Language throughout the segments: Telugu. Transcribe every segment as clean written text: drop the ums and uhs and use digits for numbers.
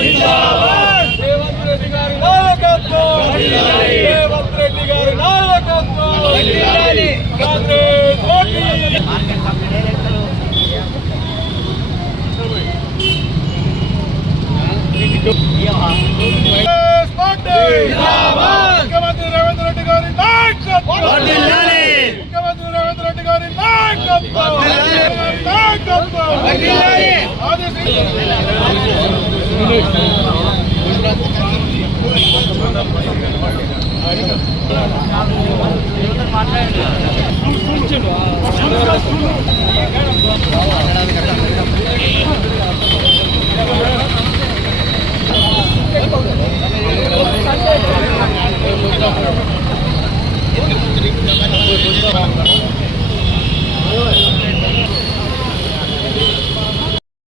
రేవంత్ రెడ్డి గారి నాయకత్వం, రేవంత్ రెడ్డి గారి నాయకత్వం, కాంగ్రెస్ పార్టీ. ముఖ్యమంత్రి రేవంత్ రెడ్డి గారి నాయకత్వం, ముఖ్యమంత్రి రేవంత్ రెడ్డి గారి నాయకత్వం.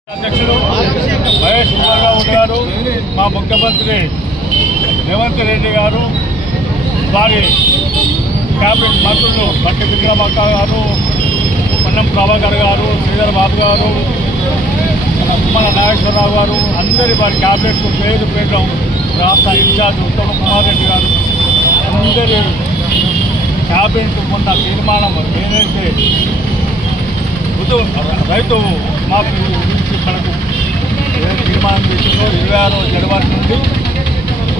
అధ్యక్షుడు మహేష్ కుమార్ గారు, మా ముఖ్యమంత్రి రేవంత్ రెడ్డి గారు, వారి క్యాబినెట్ మంత్రులు బట్టి విక్రమక్క గారు, పొన్నం ప్రభాకర్ గారు, శ్రీధర్ బాబు గారు, తుమ్మల నాగేశ్వరరావు గారు, అందరి వారి క్యాబినెట్ పేరు పేరు రాష్ట్ర ఇన్ఛార్జ్ ఉత్తమ్ కుమార్ రెడ్డి గారు, అందరి క్యాబినెట్ మొన్న తీర్మానం ఏదైతే రైతు మాఫీ గురించి మనకు తీర్మానం చేసిందో 26వ జనవరి నుండి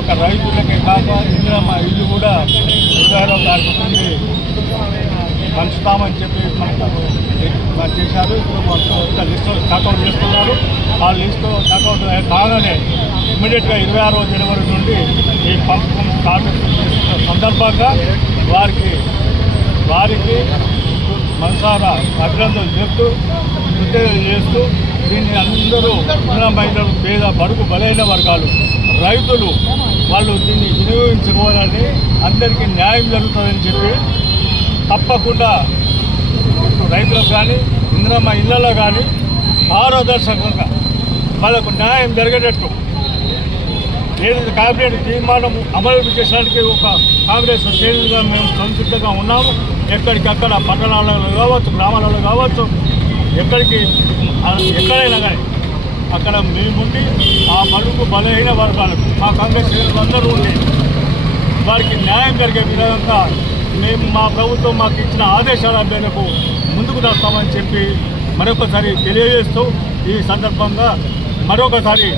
ఒక రైతులకే కాక ఇందిరమ్మ ఇల్లు కూడా 26వ తారీఖు నుండి పంచుతామని చెప్పి మనకు చేశారు. ఇప్పుడు లిస్టు స్టార్ట్అవుట్ చేస్తున్నారు. ఆ లిస్టు స్టార్ట్అవుట్ కాగానే ఇమ్మీడియట్గా 26వ జనవరి నుండి ఈ పంపకం స్టార్ట్ చేస్తున్న సందర్భంగా వారికి మనసారా అభినందనలు చెప్తూ కృతజ్ఞతలు చేస్తూ దీన్ని అందరూ మహిళలు, పేద బడుగు బలైన వర్గాలు, రైతులు వాళ్ళు దీన్ని వినియోగించుకోవాలని, అందరికీ న్యాయం జరుగుతుందని చెప్పి తప్పకుండా రైతులకు కానీ ఇందిరమ్మ ఇళ్లలో కానీ పారదర్శకంగా వాళ్ళకు న్యాయం జరిగేటట్టు ఏదైతే క్యాబినెట్ తీర్మానం అమలు చేయడానికి ఒక కాంగ్రెస్ శ్రేణులుగా మేము సంసిద్ధంగా ఉన్నాము. ఎక్కడికక్కడ పట్టణాలలో కావచ్చు, గ్రామాలలో కావచ్చు, ఎక్కడైనా కానీ అక్కడ మేముండి ఆ బడుగు బలహీన వర్గాలకు మా కాంగ్రెస్ శ్రేణులు అందరూ ఉండి వారికి న్యాయం జరిగే విధంగా మేము మా ప్రభుత్వం మాకు ఇచ్చిన ఆదేశాల మేరకు ముందుకు నడుస్తామని చెప్పి మరొకసారి తెలియజేస్తూ ఈ సందర్భంగా మరొకసారి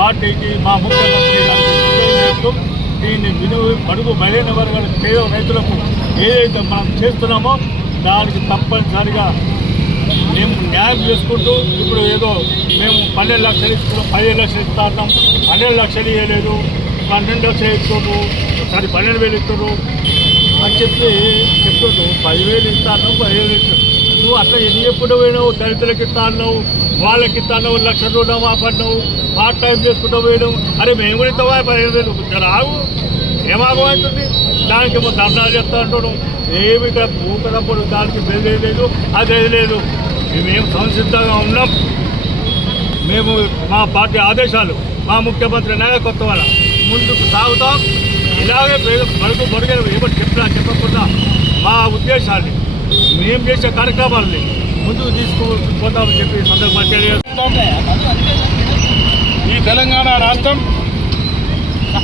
పార్టీకి మా ముఖ్యమంత్రి గారికి తెలియజేస్తూ దీన్ని బడుగు బలైన వర్గాల పేద రైతులకు ఏదైతే మనం చేస్తున్నామో దానికి తప్పనిసరిగా మేము న్యాయం చేసుకుంటూ ఇప్పుడు ఏదో మేము 12 లక్షలు ఇస్తున్నాం, 15 లక్షలు ఇస్తా ఉన్నాం, 12 లక్షలు ఇవ్వలేదు, 12 లక్షలు ఇస్తున్నారు, ఒకసారి 12,000 ఇస్తున్నారు అని చెప్పి చెప్తున్నావు. 10,000 ఇస్తా అన్నావు, 15,000 ఇస్తావు. నువ్వు అట్లా ఎన్ని ఎప్పుడు పోయినావు? దళితులకు ఇస్తా అన్నావు, వాళ్ళకి ఇస్తా అన్నావు, 1,00,000 రుణం ఆపడినావు, పార్ట్ టైం చేసుకుంటూ పోయడం. అరే మేము కూడా ఇస్తావా 15,000? రావు, ఏమాగమవుతుంది? దానికి ధర్నాలు చెప్తా అంటున్నాం. ఏమి ఊకనప్పుడు దానికి లేదు, అదే లేదు. మేమేం సంసిద్ధంగా ఉన్నాం. మేము మా పార్టీ ఆదేశాలు, మా ముఖ్యమంత్రి నాయకత్వం వల్ల ముందుకు సాగుతాం. ఇలాగే బడుగు ఏమో చెప్పకుండా మా ఉద్దేశాన్ని, మేము చేసే కార్యక్రమాలని ముందుకు తీసుకుపోతామని చెప్పి సందర్భంగా తెలియజేస్తాం. ఈ తెలంగాణ రాష్ట్రం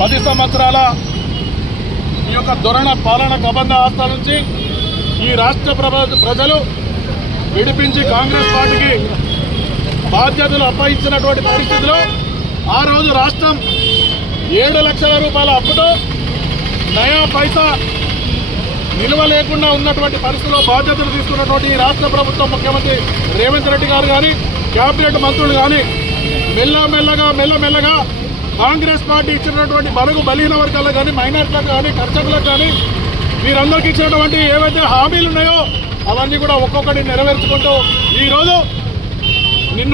10 సంవత్సరాల ఈ యొక్క దురణ పాలన కబంధ ఆస్థ నుంచి ఈ రాష్ట్ర ప్రజలు విడిపించి కాంగ్రెస్ పార్టీకి బాధ్యతలు అప్పగించినటువంటి పరిస్థితిలో ఆ రోజు రాష్ట్రం 7 లక్షల రూపాయల అప్పుతో నయా పైసా నిల్వ లేకుండా ఉన్నటువంటి పరిస్థితిలో బాధ్యతలు తీసుకున్నటువంటి ఈ రాష్ట్ర ప్రభుత్వం ముఖ్యమంత్రి రేవంత్ రెడ్డి గారు కానీ, క్యాబినెట్ మంత్రులు కానీ మెల్లమెల్లగా కాంగ్రెస్ పార్టీ ఇచ్చినటువంటి బడుగు బలహీన వర్గాలకు కానీ, మైనార్టీలకు కానీ, కర్షకులకు కానీ వీరందరికీ ఇచ్చినటువంటి ఏవైతే హామీలు ఉన్నాయో అవన్నీ కూడా ఒక్కొక్కటి నెరవేర్చుకుంటూ ఈరోజు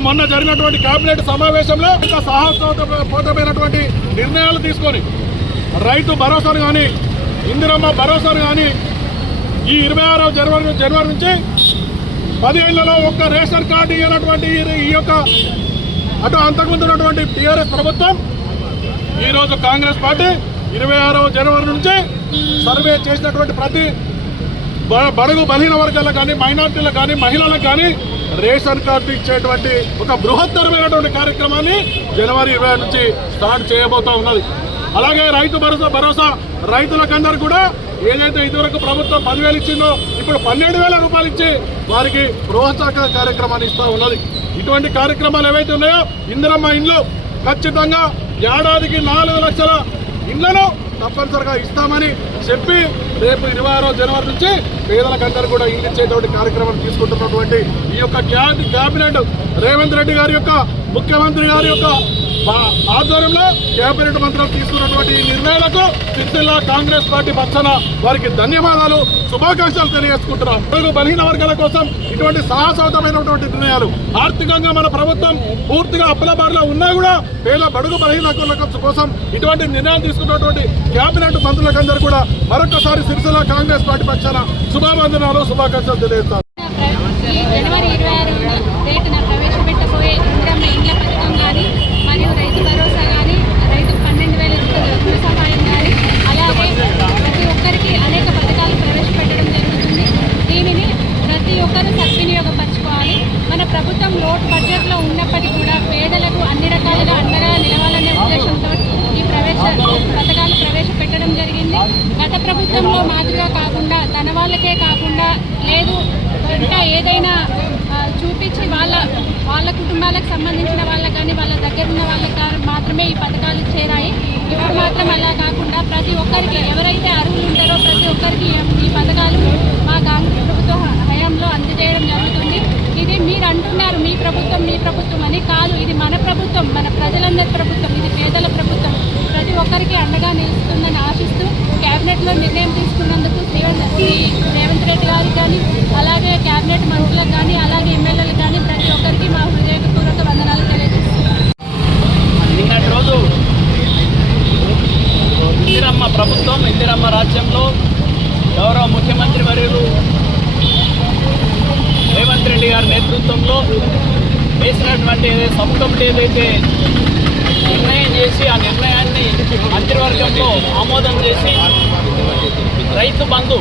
మొన్న జరిగినటువంటి కేబినెట్ సమావేశంలో ఇంకా సాహసోపేతమైనటువంటి నిర్ణయాలు తీసుకొని రైతు భరోసాను కానీ, ఇందిరమ్మ భరోసాను కానీ ఈ 26వ జనవరి నుంచి 10 ఏళ్లలో ఒక్క రేషన్ కార్డు ఇవ్వనటువంటి ఈ యొక్క అటు అంతకుముందు ఉన్నటువంటి టీఆర్ఎస్ ప్రభుత్వం ఈరోజు కాంగ్రెస్ పార్టీ 26వ జనవరి నుంచి సర్వే చేసినటువంటి ప్రతి బడుగు బలహీన వర్గాలకు కానీ, మైనార్టీలకు కానీ, మహిళలకు కానీ రేషన్ కార్డు ఇచ్చేటువంటి ఒక బృహత్తరమైనటువంటి కార్యక్రమాన్ని జనవరి 20 నుంచి స్టార్ట్ చేయబోతా ఉన్నది. అలాగే రైతు భరోసా రైతులకందరూ కూడా ఏదైతే ఇదివరకు ప్రభుత్వం 10,000 ఇచ్చిందో ఇప్పుడు 12,000 రూపాయలు ఇచ్చి వారికి ప్రోత్సాహక కార్యక్రమాన్ని ఇస్తూ ఉన్నది. ఇటువంటి కార్యక్రమాలు ఏవైతే ఉన్నాయో ఇందిరమ్మ ఇండ్లు ఖచ్చితంగా ఏడాదికి 4 లక్షల ఇండ్లను తప్పనిసరిగా ఇస్తామని చెప్పి రేపు 26 జనవరి నుంచి పేదలకందరూ కూడా ఇల్లు ఇచ్చేటువంటి కార్యక్రమం తీసుకుంటున్నటువంటి ఈ యొక్క క్యాబినెట్ రేవంత్ రెడ్డి గారి యొక్క ముఖ్యమంత్రి గారి యొక్క ఆధ్వర్యంలో కేబినెట్ మంత్రులు తీసుకున్నటువంటి ఈ నిర్ణయాలకు సిరిసిల్ల కాంగ్రెస్ పార్టీ పక్షాన వారికి ధన్యవాదాలు, శుభాకాంక్షలు తెలియజేసుకుంటున్నాం. బలహీన వర్గాల కోసం ఇటువంటి సాహసవంతమైనటువంటి నిర్ణయాలు, ఆర్థికంగా మన ప్రభుత్వం పూర్తిగా అప్పులబారిలో ఉన్నా కూడా పేద బడుగు బలహీన వర్గాల కోసం ఇటువంటి నిర్ణయాలు తీసుకున్నటువంటి కేబినెట్ మంత్రులకందరూ కూడా మరొకసారి సిరిసిల్ల కాంగ్రెస్ పార్టీ పక్షాన శుభావందనాలు, శుభాకాంక్షలు తెలియజేస్తారు. జనవరి 26న రేటున ప్రవేశపెట్టబోయే ఇందిరమ్మ ఇండ్ల పథకం కానీ మరియు రైతు భరోసా కానీ, రైతు 12,000 రుణ సహాయం కానీ, అలాగే ప్రతి ఒక్కరికి అనేక పథకాలు ప్రవేశపెట్టడం జరుగుతుంది. దీనిని ప్రతి ఒక్కరూ సద్వినియోగపరచుకోవాలి. మన ప్రభుత్వం లోటు బడ్జెట్లో ఉన్నప్పటికీ కూడా పేదలకు అన్ని రకాలుగా అండగా నిలవాలనే ఉద్దేశంతో ఈ పథకాలు ప్రవేశపెట్టడం జరిగింది. గత ప్రభుత్వంలో మాదిరిగా కాకుండా తన వాళ్ళకే కాకుండా లేదు ఇంకా ఏదైనా చూపించి వాళ్ళ కుటుంబాలకు సంబంధించిన వాళ్ళకి కానీ వాళ్ళ దగ్గర ఉన్న వాళ్ళకి మాత్రమే ఈ పథకాలు చేరాయి. ఇప్పుడు మాత్రం అలా కాకుండా ప్రతి ఒక్కరికి ఎవరైతే అర్హులు ఉంటారో ప్రతి ఒక్కరికి ఈ పథకాలు మా కాంగ్రెస్ ప్రభుత్వ హయాంలో అందజేయడం జరుగుతుంది. ఇది మీరు అంటున్నారు మీ ప్రభుత్వం అని కాదు, ఇది మన ప్రభుత్వం, మన ప్రజలందరి ప్రభుత్వం, ఇది పేదల ప్రభుత్వం. ప్రతి ఒక్కరికి అండగా నిలుస్తుందని ఆశిస్తూ క్యాబినెట్లో నిర్ణయం తీసుకున్నందుకు రేవంత్ రెడ్డి గారికి కానీ, అలాగే క్యాబినెట్ మంత్రులకు కానీ, అలాగే ఎమ్మెల్యేలకు కానీ ప్రతి ఒక్కరికి మా హృదయపూర్వక వందనాలు తెలియజేస్తున్నాం. నిన్నటి రోజు ఇందిరమ్మ ప్రభుత్వం, ఇందిరమ్మ రాజ్యంలో గౌరవ ముఖ్యమంత్రి వర్యులు రేవంత్ రెడ్డి గారి నేతృత్వంలో వేసినటువంటి సబ్ కమిటీ ఏదైతే నిర్ణయం చేసి ఆ నిర్ణయాన్ని మంత్రివర్గంలో ఆమోదం చేసి రైతు బంధు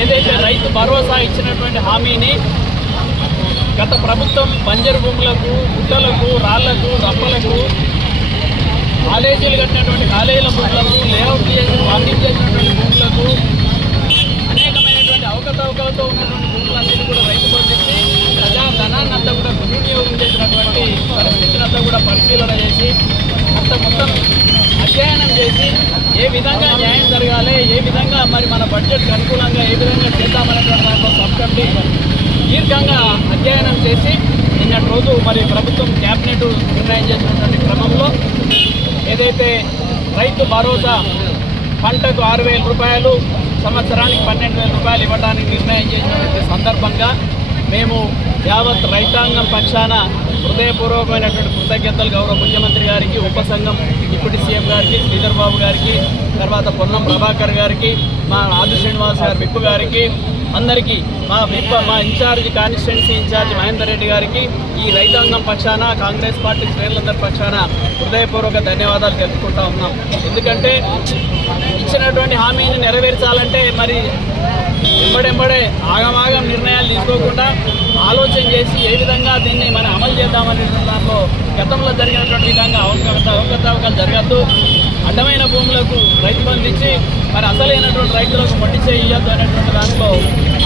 ఏదైతే రైతు భరోసా ఇచ్చినటువంటి హామీని గత ప్రభుత్వం బంజరు భూములకు, గుట్టలకు, రాళ్లకు, రప్పలకు, కాలేజీలు కట్టినటువంటి కాలేజీల భూములకు, లేఅవుట్ చేసి వార్నింగ్ చేసినటువంటి భూములకు, అనేకమైనటువంటి అవకతవకలతో ఉన్నటువంటి భూములన్నిటి కూడా రైతు బంధుకి ప్రజాధనాన్ని అంతా కూడా దుర్వినియోగం చేసినటువంటి పరిస్థితులంతా కూడా పరిశీలన చేసి అంత మొత్తం అధ్యయనం చేసి ఏ విధంగా న్యాయం జరగాలి, ఏ విధంగా మరి మన బడ్జెట్కి అనుకూలంగా ఏ విధంగా చేద్దామనేటువంటి దాంట్లో సబ్ కమిటీ దీర్ఘంగా అధ్యయనం చేసి నిన్నటి రోజు మరి ప్రభుత్వం క్యాబినెట్ నిర్ణయం చేసినటువంటి క్రమంలో ఏదైతే రైతు భరోసా పంటకు 6,000 రూపాయలు, సంవత్సరానికి 12,000 రూపాయలు ఇవ్వడానికి నిర్ణయం చేసినటువంటి సందర్భంగా మేము యావత్ రైతాంగం పక్షాన హృదయపూర్వకమైనటువంటి కృతజ్ఞతలు గౌరవ ముఖ్యమంత్రి గారికి, ఉపసంఘం డిప్యూటీ సీఎం గారికి, శ్రీధర్ బాబు గారికి, తర్వాత పొన్నం ప్రభాకర్ గారికి, మా ఆది శ్రీనివాస్ గారి విప్పు గారికి, అందరికీ మా in charge constituency in charge Mahender Reddy గారికి, ఈ రైతాంగం పక్షాన కాంగ్రెస్ పార్టీ శ్రేణులందరి పక్షాన హృదయపూర్వక ధన్యవాదాలు తెలుపుకుంటా ఉన్నాం. ఎందుకంటే ఇచ్చినటువంటి హామీని నెరవేర్చాలంటే మరి ఎంబడెంబడే ఆగమాగం నిర్ణయాలు తీసుకోకుండా ఆలోచన చేసి ఏ విధంగా దీన్ని మనం అమలు చేద్దామనే దాంట్లో గతంలో జరిగినటువంటి విధంగా అవకతవకలు జరగద్దు, అడ్డమైన భూములకు రైతు బంధు ఇచ్చి మరి అసలైనటువంటి రైతులకు మట్టి చేయొద్దు అనేటువంటి దాంట్లో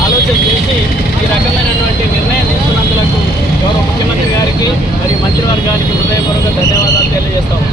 ఆలోచన చేసి ఈ రకమైనటువంటి నిర్ణయం తీసుకున్నందుకు గౌరవ ముఖ్యమంత్రి గారికి మరియు మంత్రివర్గానికి హృదయపూర్వక ధన్యవాదాలు తెలియజేస్తాం.